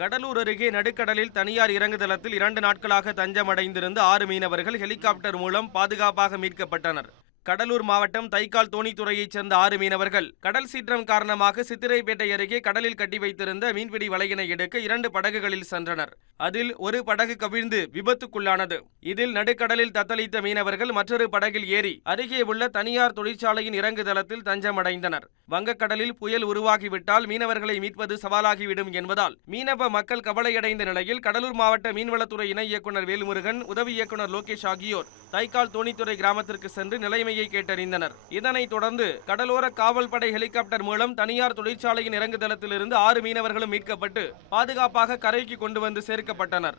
கடலூர் அருகே நடுக்கடலில் தனியார் இறங்குதளத்தில் 2 நாட்களாக தஞ்சமடைந்திருந்த 6 மீனவர்கள் ஹெலிகாப்டர் மூலம் பாதுகாப்பாக மீட்கப்பட்டனர். கடலூர் மாவட்டம் தைக்கால் தோணித்துறையைச் சேர்ந்த 6 மீனவர்கள் கடல் சீற்றம் காரணமாக சித்திரைப்பேட்டை அருகே கடலில் கட்டி வைத்திருந்த மீன்பிடி வலையினை எடுக்க 2 படகுகளில் சென்றனர். அதில் ஒரு படகு கவிழ்ந்து விபத்துக்குள்ளானது. இதில் நடுக்கடலில் தத்தளித்த மீனவர்கள் மற்றொரு படகில் ஏறி அருகே உள்ள தனியார் தொழிற்சாலையின் இறங்குதளத்தில் தஞ்சமடைந்தனர். வங்கக்கடலில் புயல் உருவாகிவிட்டால் மீனவர்களை மீட்பது சவாலாகிவிடும் என்பதால் மீனவ மக்கள் கவலையடைந்த நிலையில் கடலூர் மாவட்ட மீன்வளத்துறை இணை இயக்குநர் வேல்முருகன், உதவி இயக்குநர் லோகேஷ் ஆகியோர் தைக்கால் தோணித்துறை கிராமத்திற்கு சென்று நிலைமையை கேட்டறிந்தனர். இதனைத் தொடர்ந்து கடலோர காவல்படை ஹெலிகாப்டர் மூலம் தனியார் தொழிற்சாலையின் இறங்குதளத்திலிருந்து 6 மீனவர்களும் மீட்கப்பட்டு பாதுகாப்பாக கரைக்கு கொண்டு வந்து சேர்க்கப்பட்டனர்.